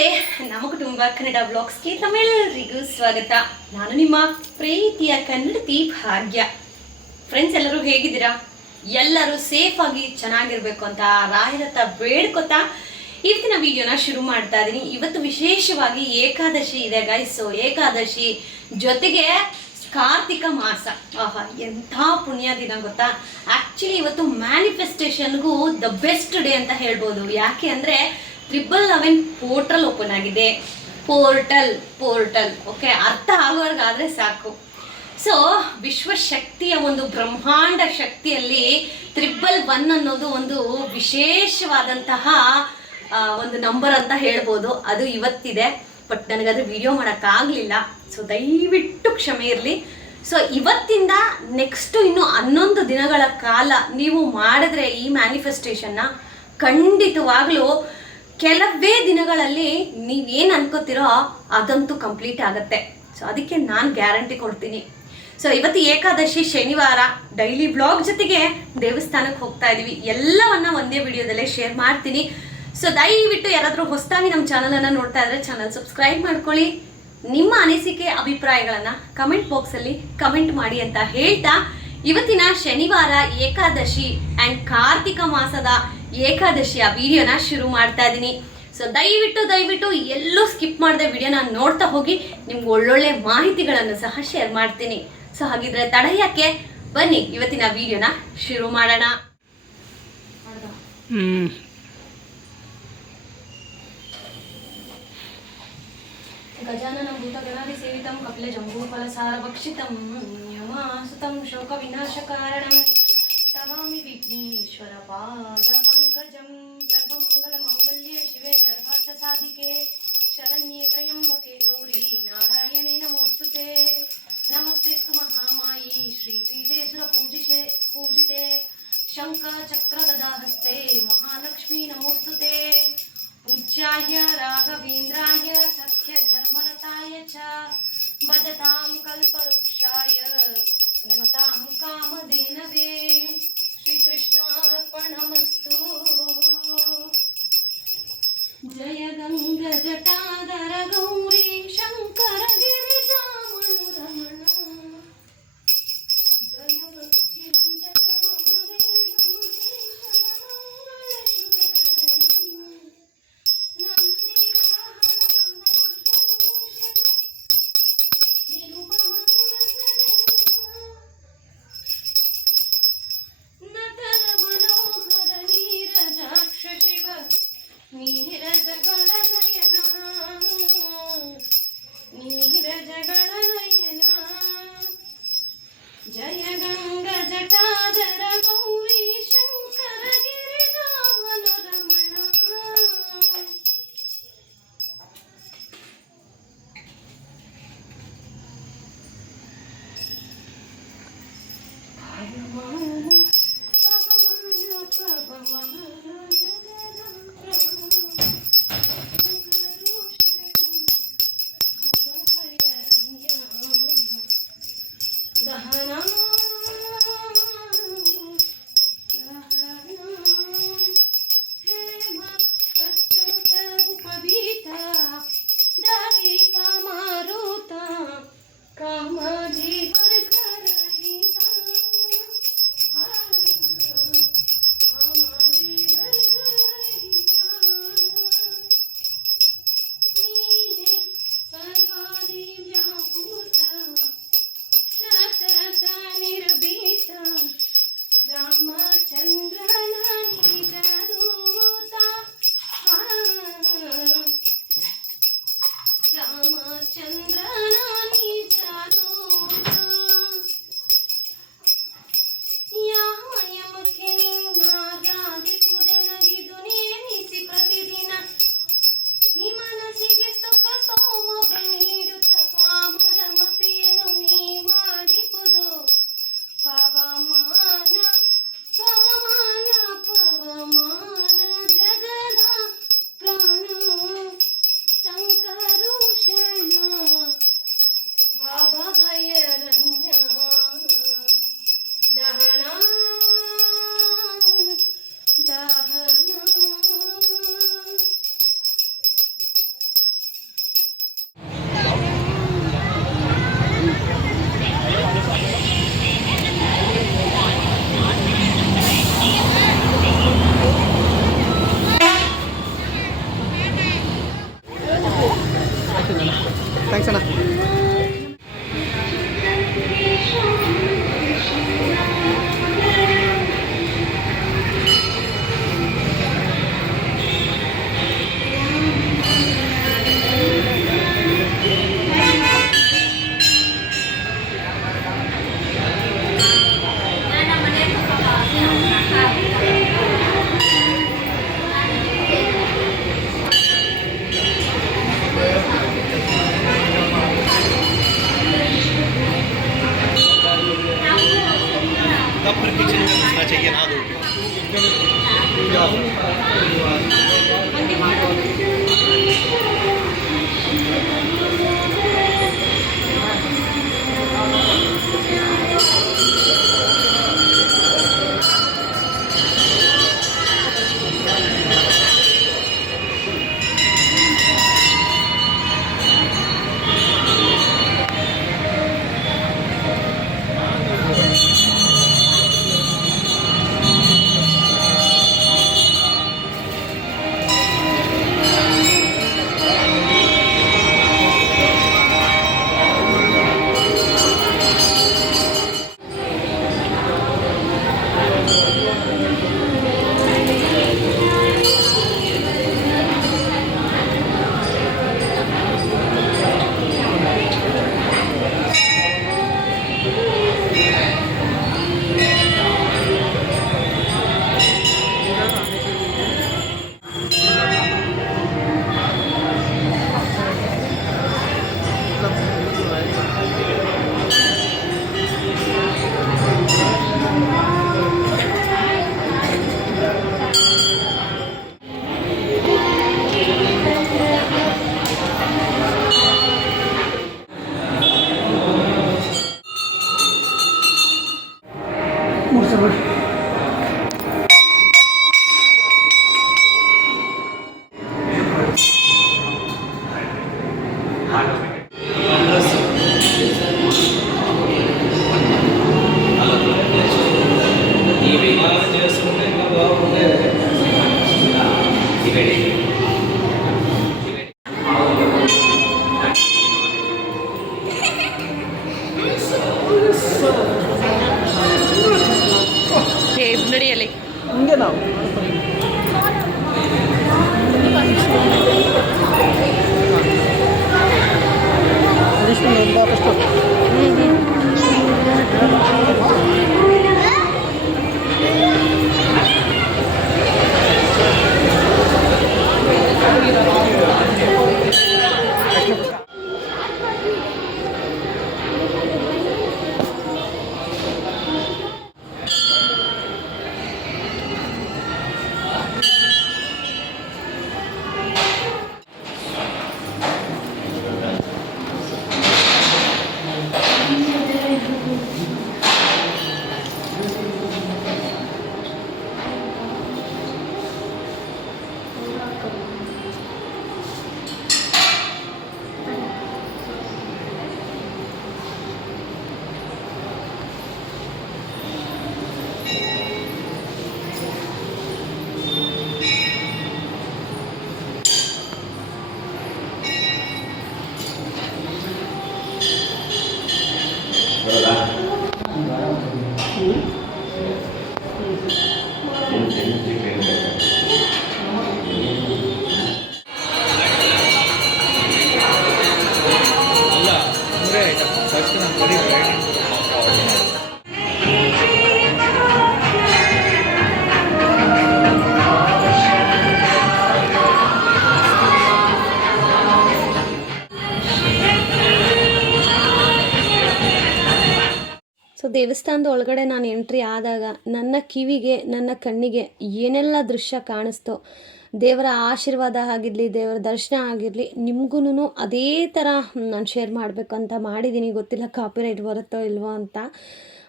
ನಮಸ್ತೆ, ನಮ್ಮ ಕುಟುಂಬ ಕನ್ನಡ ಬ್ಲಾಗ್ಸ್ಗೆ ತಮ್ಮೆಲ್ಲರಿಗೂ ಸ್ವಾಗತ. ನಾನು ನಿಮ್ಮ ಪ್ರೀತಿಯ ಕನ್ನಡತಿ ಭಾಗ್ಯ. ಫ್ರೆಂಡ್ಸ್, ಎಲ್ಲರೂ ಹೇಗಿದ್ದೀರಾ? ಎಲ್ಲರೂ ಸೇಫ್ ಆಗಿ ಚೆನ್ನಾಗಿರ್ಬೇಕು ಅಂತ ರಾಯರ ಹತ್ರ ಬೇಡ್ಕೊತಾ ಇವತ್ತಿನ ವಿಡಿಯೋನ ಶುರು ಮಾಡ್ತಾ ಇದ್ದೀನಿ. ಇವತ್ತು ವಿಶೇಷವಾಗಿ ಏಕಾದಶಿ ಇದೆ ಗೈಸ್. ಸೊ ಏಕಾದಶಿ ಜೊತೆಗೆ ಕಾರ್ತಿಕ ಮಾಸ. ಆಹಾ, ಎಂಥ ಪುಣ್ಯ ದಿನ ಗೊತ್ತಾ. ಆ್ಯಕ್ಚುಲಿ ಇವತ್ತು ಮ್ಯಾನಿಫೆಸ್ಟೇಷನ್ಗೂ ದ ಬೆಸ್ಟ್ ಡೇ ಅಂತ ಹೇಳ್ಬೋದು. ಯಾಕೆ ಅಂದರೆ 11 ಪೋರ್ಟಲ್ ಓಪನ್ ಆಗಿದೆ. ಪೋರ್ಟಲ್ ಓಕೆ, ಅರ್ಥ ಆಗೋರ್ಗಾದ್ರೆ ಸಾಕು. ಸೊ ವಿಶ್ವಶಕ್ತಿಯ ಒಂದು ಬ್ರಹ್ಮಾಂಡ ಶಕ್ತಿಯಲ್ಲಿ 111 ಅನ್ನೋದು ಒಂದು ವಿಶೇಷವಾದಂತಹ ಒಂದು ನಂಬರ್ ಅಂತ ಹೇಳ್ಬೋದು. ಅದು ಇವತ್ತಿದೆ, ಬಟ್ ನನಗದು ವಿಡಿಯೋ ಮಾಡೋಕ್ಕಾಗಲಿಲ್ಲ. ಸೊ ದಯವಿಟ್ಟು ಕ್ಷಮೆ ಇರಲಿ. ಸೊ ಇವತ್ತಿಂದ ನೆಕ್ಸ್ಟ್ ಇನ್ನು 11 ದಿನಗಳ ಕಾಲ ನೀವು ಮಾಡಿದ್ರೆ ಈ ಮ್ಯಾನಿಫೆಸ್ಟೇಷನ್ನ ಖಂಡಿತವಾಗ್ಲೂ ಕೆಲವೇ ದಿನಗಳಲ್ಲಿ ನೀವೇನು ಅನ್ಕೋತಿರೋ ಅದಂತೂ ಕಂಪ್ಲೀಟ್ ಆಗುತ್ತೆ. ಸೊ ಅದಕ್ಕೆ ನಾನು ಗ್ಯಾರಂಟಿ ಕೊಡ್ತೀನಿ. ಸೊ ಇವತ್ತು ಏಕಾದಶಿ ಶನಿವಾರ, ಡೈಲಿ ಬ್ಲಾಗ್ ಜೊತೆಗೆ ದೇವಸ್ಥಾನಕ್ಕೆ ಹೋಗ್ತಾ ಇದ್ದೀವಿ. ಎಲ್ಲವನ್ನ ಒಂದೇ ವಿಡಿಯೋದಲ್ಲೇ ಶೇರ್ ಮಾಡ್ತೀನಿ. ಸೊ ದಯವಿಟ್ಟು ಯಾರಾದರೂ ಹೊಸದಾಗಿ ನಮ್ಮ ಚಾನಲನ್ನು ನೋಡ್ತಾ ಇದ್ರೆ ಚಾನಲ್ ಸಬ್ಸ್ಕ್ರೈಬ್ ಮಾಡ್ಕೊಳ್ಳಿ. ನಿಮ್ಮ ಅನಿಸಿಕೆ ಅಭಿಪ್ರಾಯಗಳನ್ನು ಕಮೆಂಟ್ ಬಾಕ್ಸಲ್ಲಿ ಕಮೆಂಟ್ ಮಾಡಿ ಅಂತ ಹೇಳ್ತಾ ಇವತ್ತಿನ ಶನಿವಾರ ಏಕಾದಶಿ ಆ್ಯಂಡ್ ಕಾರ್ತಿಕ ಮಾಸದ ಏಕಾದಶಿಯ ವಿಡಿಯೋನ ಶುರು ಮಾಡ್ತಾ ಇದ್ದೀನಿ. ಸೊ ದಯವಿಟ್ಟು ಎಲ್ಲೂ ಸ್ಕಿಪ್ ಮಾಡದೆ ವಿಡಿಯೋನ ನೋಡ್ತಾ ಹೋಗಿ. ನಿಮ್ಗೆ ಒಳ್ಳೊಳ್ಳೆ ಮಾಹಿತಿಗಳನ್ನು ಸಹ ಶೇರ್ ಮಾಡ್ತೀನಿ. ಸೊ ಹಾಗಿದ್ರೆ ತಡ ಯಾಕೆ, ಬನ್ನಿ ಇವತ್ತಿನ ವಿಡಿಯೋನ ಶುರು ಮಾಡೋಣ. ಗಜಾನನ ಭೂತಗಣಾದಿ ಸೇವಿತಂ ಕಪಿಲ ಜಂಬೂಫಲಸಾರ ಭಕ್ಷಿತಂ ಯಮಾಸುತಂ ಶೋಕ ವಿನಾಶ ಕಾರಣಂ ತವಾಮಿ ವಿಘ್ನೇಶ್ವರ ಪಾದ ಪಂಕಜಂ. ಸರ್ವಮಂಗಲ ಮಂಗಲ್ಯ ಶಿವೆ ಸರ್ವಾರ್ಥ ಸಾಧಿಕೆ ಶರಣ್ಯೇ ತ್ರಯಂಬಕೆ ಗೌರಿ ನಾರಾಯಣೇ ನಮೋಸ್ತುತೆ. ನಮಸ್ತೆಸ್ತು ಮಹಾಮಾಯಿ ಶ್ರೀಪೀಠೆ ಸುರಪೂಜಿತೆ ಶಂಖ ಚಕ್ರ ಗದಾಹಸ್ತೆ ಮಹಾಲಕ್ಷ್ಮೀ ನಮೋಸ್ತುತೆ. पूज्याय राघवेन्द्राय सत्य धर्मरताय च भजतां कल्पवृक्षाय नमतां कामधेनवे. श्रीकृष्णार्पणमस्तु. जय गंगा जटाधर गौरी शंकर गिरिजा मनोरमण. जय मृत्युंजय ಹಂಗೆ ಮಾಡು. ನಡೆಯಲಿ ಹಿಂಗೆ ನಾವು ಸೊ ದೇವಸ್ಥಾನದ ಒಳಗಡೆ ನಾನು ಎಂಟ್ರಿ ಆದಾಗ ನನ್ನ ಕಿವಿಗೆ ನನ್ನ ಕಣ್ಣಿಗೆ ಏನೆಲ್ಲ ದೃಶ್ಯ ಕಾಣಿಸ್ತೋ, ದೇವರ ಆಶೀರ್ವಾದ ಆಗಿರಲಿ, ದೇವರ ದರ್ಶನ ಆಗಿರಲಿ, ನಿಮಗೂ ಅದೇ ಥರ ನಾನು ಶೇರ್ ಮಾಡಬೇಕಂತ ಮಾಡಿದ್ದೀನಿ. ಗೊತ್ತಿಲ್ಲ ಕಾಪಿರೈಟ್ ಬರುತ್ತೋ ಇಲ್ವೋ ಅಂತ.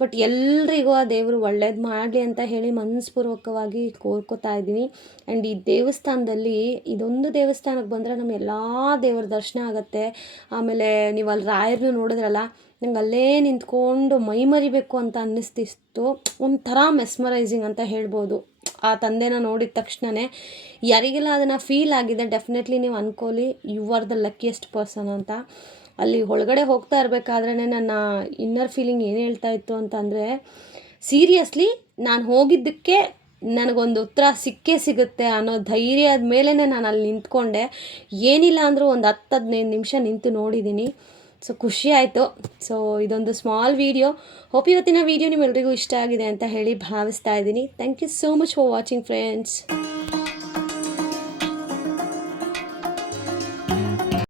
ಬಟ್ ಎಲ್ರಿಗೂ ಆ ದೇವರು ಒಳ್ಳೇದು ಮಾಡಲಿ ಅಂತ ಹೇಳಿ ಮನಸ್ಪೂರ್ವಕವಾಗಿ ಕೋರ್ಕೋತಾ ಇದ್ದೀನಿ. ಆ್ಯಂಡ್ ಈ ದೇವಸ್ಥಾನದಲ್ಲಿ ಇದೊಂದು ದೇವಸ್ಥಾನಕ್ಕೆ ಬಂದರೆ ನಮ್ಮ ಎಲ್ಲ ದೇವರ ದರ್ಶನ ಆಗುತ್ತೆ. ಆಮೇಲೆ ನೀವು ಅಲ್ಲಿ ರಾಯರನ್ನು ನೋಡಿದ್ರಲ್ಲ, ನಂಗೆ ಅಲ್ಲೇ ನಿಂತ್ಕೊಂಡು ಮೈ ಮರಿಬೇಕು ಅಂತ ಅನ್ನಿಸ್ತಿತ್ತು. ಒಂಥರ ಮೆಸ್ಮರೈಸಿಂಗ್ ಅಂತ ಹೇಳ್ಬೋದು. ಆ ತಂದೆನ ನೋಡಿದ ತಕ್ಷಣವೇ ಯಾರಿಗೆಲ್ಲ ಅದನ್ನು ಫೀಲ್ ಆಗಿದೆ, ಡೆಫಿನೆಟ್ಲಿ ನೀವು ಅಂದ್ಕೊಳ್ಳಿ, you are the luckiest person ಅಂತ. ಅಲ್ಲಿ ಒಳಗಡೆ ಹೋಗ್ತಾ ಇರಬೇಕಾದ್ರೇ ನನ್ನ ಇನ್ನರ್ ಫೀಲಿಂಗ್ ಏನು ಹೇಳ್ತಾ ಇತ್ತು ಅಂತಂದರೆ, ಸೀರಿಯಸ್ಲಿ ನಾನು ಹೋಗಿದ್ದಕ್ಕೆ ನನಗೊಂದು ಉತ್ತರ ಸಿಕ್ಕೇ ಸಿಗುತ್ತೆ ಅನ್ನೋ ಧೈರ್ಯದ ಮೇಲೇ ನಾನು ಅಲ್ಲಿ ನಿಂತ್ಕೊಂಡೆ. ಏನಿಲ್ಲ ಅಂದರೂ ಒಂದು 10-15 ನಿಮಿಷ ನಿಂತು ನೋಡಿದ್ದೀನಿ. ಸೊ ಖುಷಿ ಆಯಿತು. ಸೊ ಇದೊಂದು ಸ್ಮಾಲ್ ವೀಡಿಯೋ. ಹೋಪ್ ಇವತ್ತಿನ ವೀಡಿಯೋ ನಿಮ್ಮೆಲ್ಲರಿಗೂ ಇಷ್ಟ ಆಗಿದೆ ಅಂತ ಹೇಳಿ ಭಾವಿಸ್ತಾ ಇದ್ದೀನಿ. Thank you so much for watching friends.